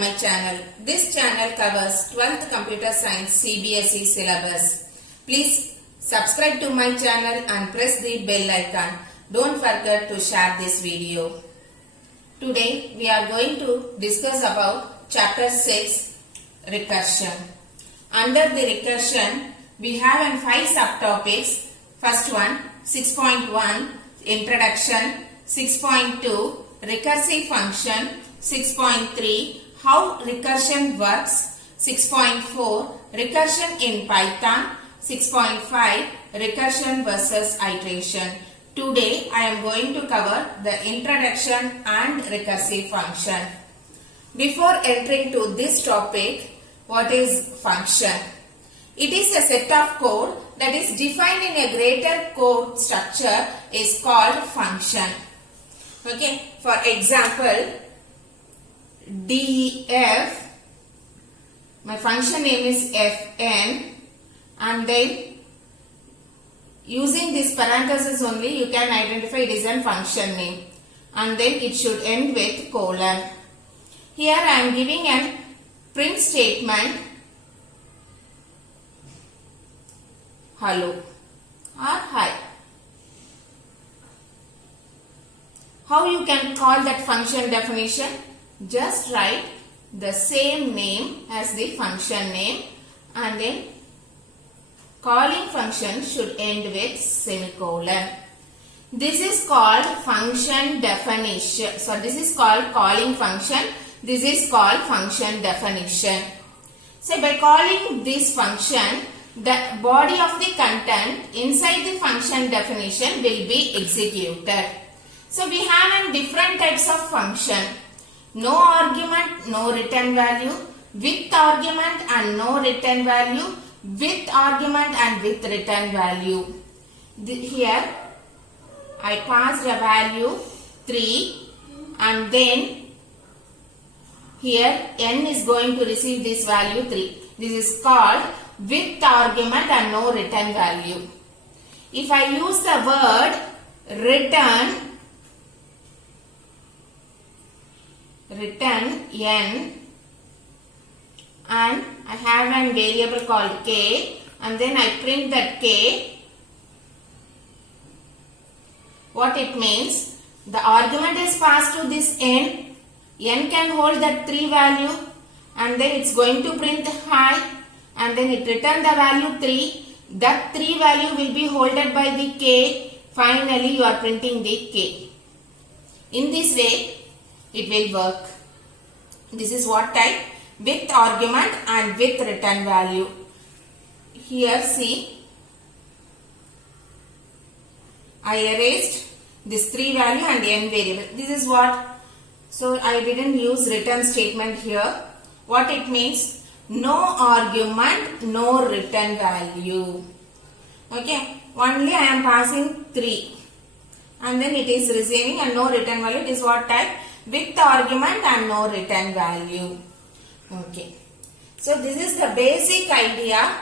my channel. This channel covers 12th Computer Science CBSE syllabus. Please subscribe to my channel and press the bell icon. Don't forget to share this video. Today we are going to discuss about chapter 6 recursion. Under the recursion we have 5 subtopics. First one 6.1 introduction, 6.2 recursive function, 6.3 how recursion works, 6.4 recursion in Python, 6.5 recursion versus iteration. Today I am going to cover the introduction and recursive function. Before entering to this topic, what is function? It is a set of code that is defined in a greater code structure is called function. Okay, for example, df, my function name is fn, and then using this parenthesis only you can identify it is a function name, and then it should end with colon. Here I am giving a print statement hello or hi. How you can call that function definition? Just write the same name as the function name and then calling function should end with semicolon. This is called function definition. So this is called calling function. This is called function definition. So by calling this function, the body of the content inside the function definition will be executed. So we have different types of function. No argument, no return value, with argument and no return value, with argument and with return value. Here I passed a value 3 and then here n is going to receive this value 3. This is called with argument and no return value. If I use the word return n and I have a variable called k and then I print that k, what it means, the argument is passed to this n can hold that 3 value and then it's going to print hi and then it return the value 3, that 3 value will be holded by the k, finally you are printing the k. In this way it will work. This is what type? With argument and with return value. Here see, I erased this 3 value and n variable. This is what? So I didn't use return statement here. What it means? No argument, no return value. Okay, only I am passing 3 and then it is receiving and no return value. It is what type? With argument and no return value. Okay, so this is the basic idea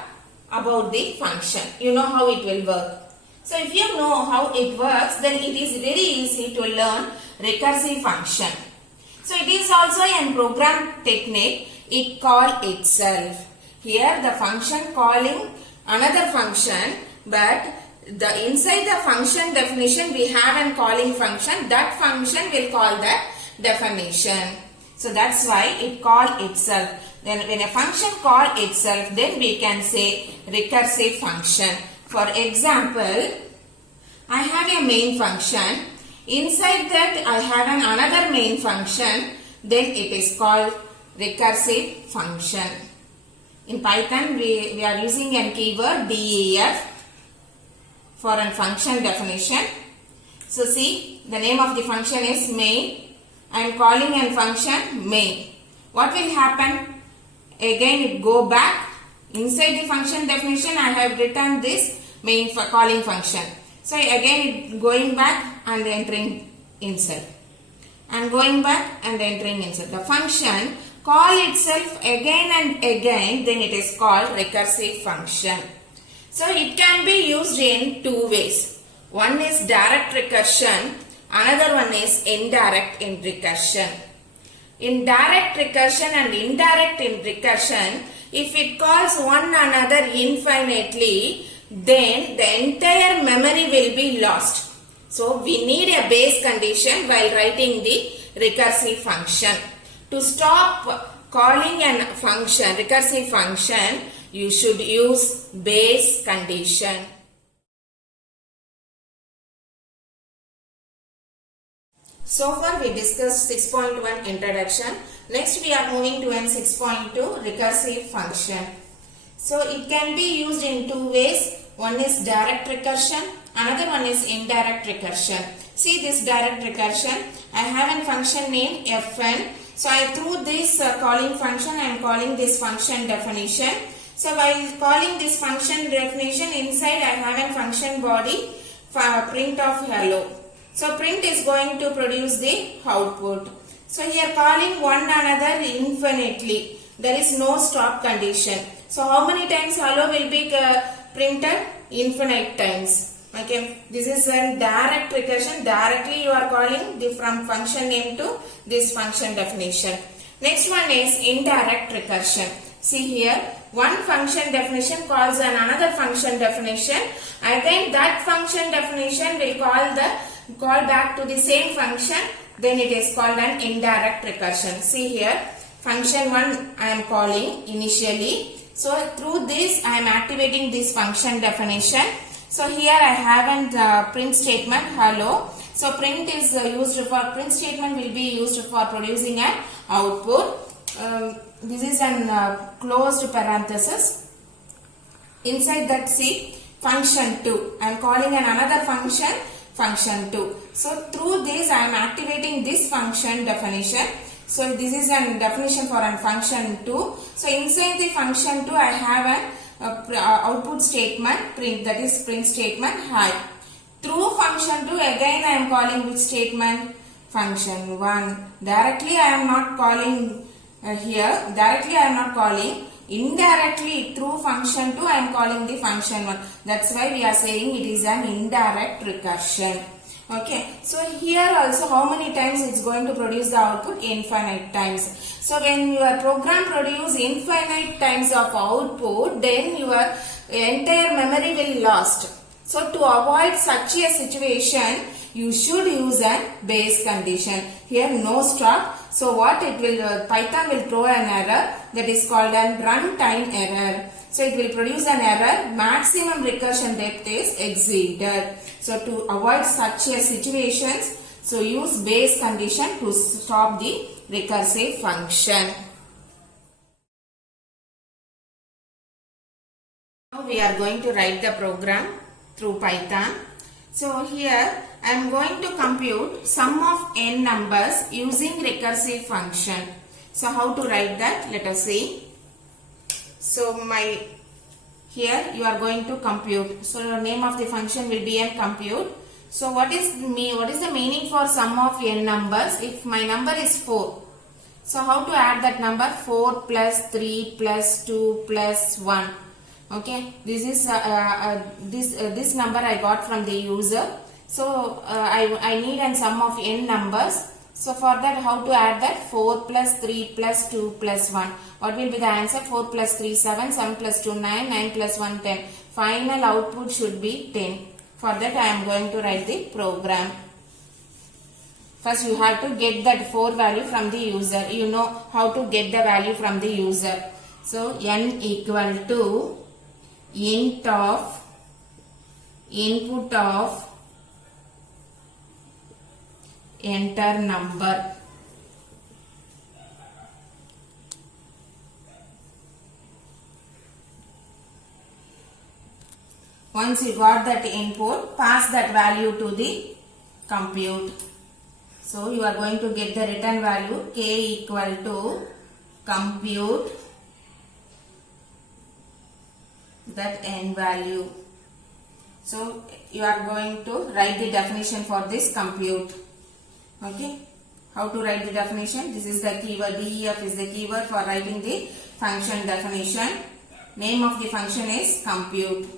about the function. You know how it will work. So if you know how it works, then it is very easy to learn recursive function. So it is also a program technique. It call itself. Here the function calling another function, but the inside the function definition we have a calling function. That function will call the definition. So that's why it call itself. Then when a function call itself, then we can say recursive function. For example, I have a main function. Inside that I have another main function. Then it is called recursive function. In Python we are using a keyword def for a function definition. So see, the name of the function is main. I am calling a function main. What will happen? Again it go back. Inside the function definition I have written this main for calling function. So again it going back and entering inside. And going back and entering inside. The function call itself again and again, then it is called recursive function. So it can be used in 2 ways. One is direct recursion, another one is indirect recursion. in direct recursion and indirect recursion, if it calls one another infinitely, then the entire memory will be lost. So we need a base condition while writing the recursive function. To stop calling a function, recursive function, you should use base condition. So far we discussed 6.1 introduction. Next we are moving to 6.2 recursive function. So it can be used in two ways. One is direct recursion, another one is indirect recursion. See this direct recursion. I have a function named fn. So through this calling function I am calling this function definition. So while calling this function definition, inside I have a function body for print of hello. So print is going to produce the output. So here calling one another infinitely. There is no stop condition. So how many times hello will be printed? Infinite times. Okay. This is a direct recursion. Directly you are calling the from function name to this function definition. Next one is indirect recursion. See here, one function definition calls another function definition. Again that function definition will call back to the same function, then it is called an indirect recursion. See here, function 1 I am calling initially. So through this I am activating this function definition. So here I have a print statement hello. So print is print statement will be used for producing an output. This is an closed parenthesis. Inside that see function 2. I am calling another function 2. So through this I am activating this function definition. So this is a definition for a function 2. So inside the function 2 I have an output statement print, that is print statement hi. Through function 2 again I am calling which statement? Function 1. Directly I am not calling here. Directly I am not calling. Indirectly through function 2 I am calling the function 1. That's why we are saying it is an indirect recursion. Okay. So here also how many times it's going to produce the output? Infinite times. So when your program produces infinite times of output, then your entire memory will lost. So to avoid such a situation, you should use a base condition. Here no stop. So what it will, Python will throw an error that is called a runtime error. So it will produce an error, maximum recursion depth is exceeded. So to avoid such a situations, so use base condition to stop the recursive function. Now we are going to write the program through Python. So here I am going to compute sum of n numbers using recursive function. So how to write that? Let us see. So here you are going to compute. So your name of the function will be a compute. So what is the meaning for sum of n numbers? If my number is 4. So how to add that number? 4 plus 3 plus 2 plus 1. Okay, this is this number I got from the user. So I need a sum of n numbers. So for that, how to add that? 4 plus 3 plus 2 plus 1. What will be the answer? 4 plus 3 7, 7 plus 2 9, 9 plus 1 10. Final output should be 10. For that I am going to write the program. First you have to get that 4 value from the user. You know how to get the value from the user. So n equal to int of input of enter number. Once you got that input, pass that value to the compute. So you are going to get the return value k equal to compute that n value. So you are going to write the definition for this compute. Okay. How to write the definition? This is the keyword. DEF is the keyword for writing the function definition. Name of the function is compute.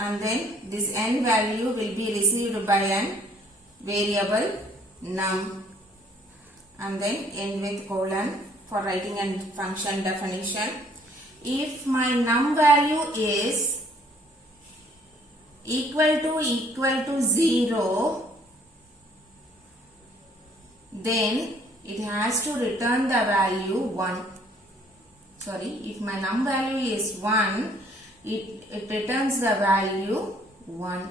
I and then this n value will be received by an variable num, and then end with colon for writing a function definition. If my num value is equal to 0, then it has to return the value 1. Sorry, if my num value is 1, it returns the value 1.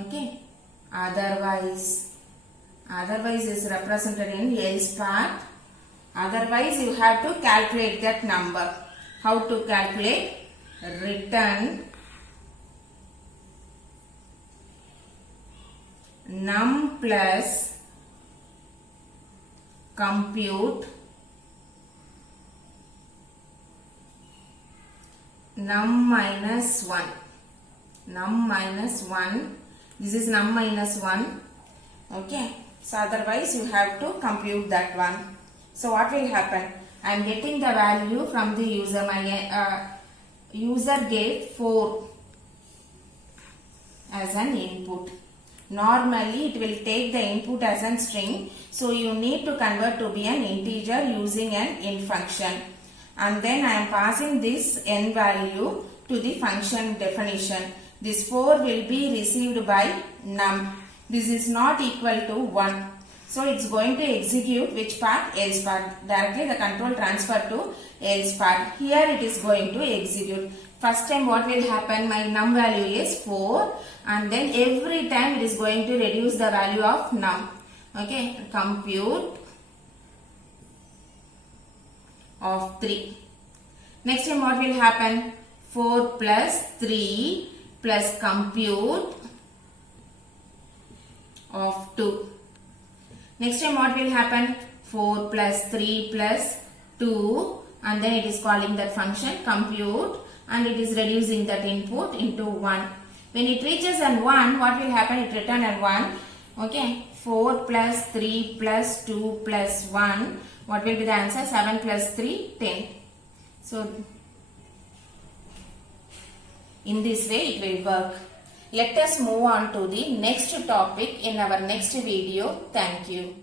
Okay. Otherwise is represented in else part. Otherwise you have to calculate that number. How to calculate? Return num plus compute num minus 1. Num minus 1. This is num minus 1. Okay. So otherwise you have to compute that one. So what will happen? I am getting the value from the user. My user gave 4 as an input. Normally it will take the input as a string. So you need to convert to be an integer using an int function. And then I am passing this n value to the function definition. This 4 will be received by num. This is not equal to 1. So it's going to execute which part? Else part. Directly the control transfer to else part. Here it is going to execute. First time what will happen? My num value is 4, and then every time it is going to reduce the value of num. Okay. Compute of 3. Next time what will happen? 4 plus 3 plus compute of 2. Next time what will happen? 4 plus 3 plus 2, and then it is calling that function compute, and it is reducing that input into 1. When it reaches an 1, what will happen? It return an 1. Okay. 4 plus 3 plus 2 plus 1. What will be the answer? 7 plus 3, 10. So in this way it will work. Let us move on to the next topic in our next video. Thank you.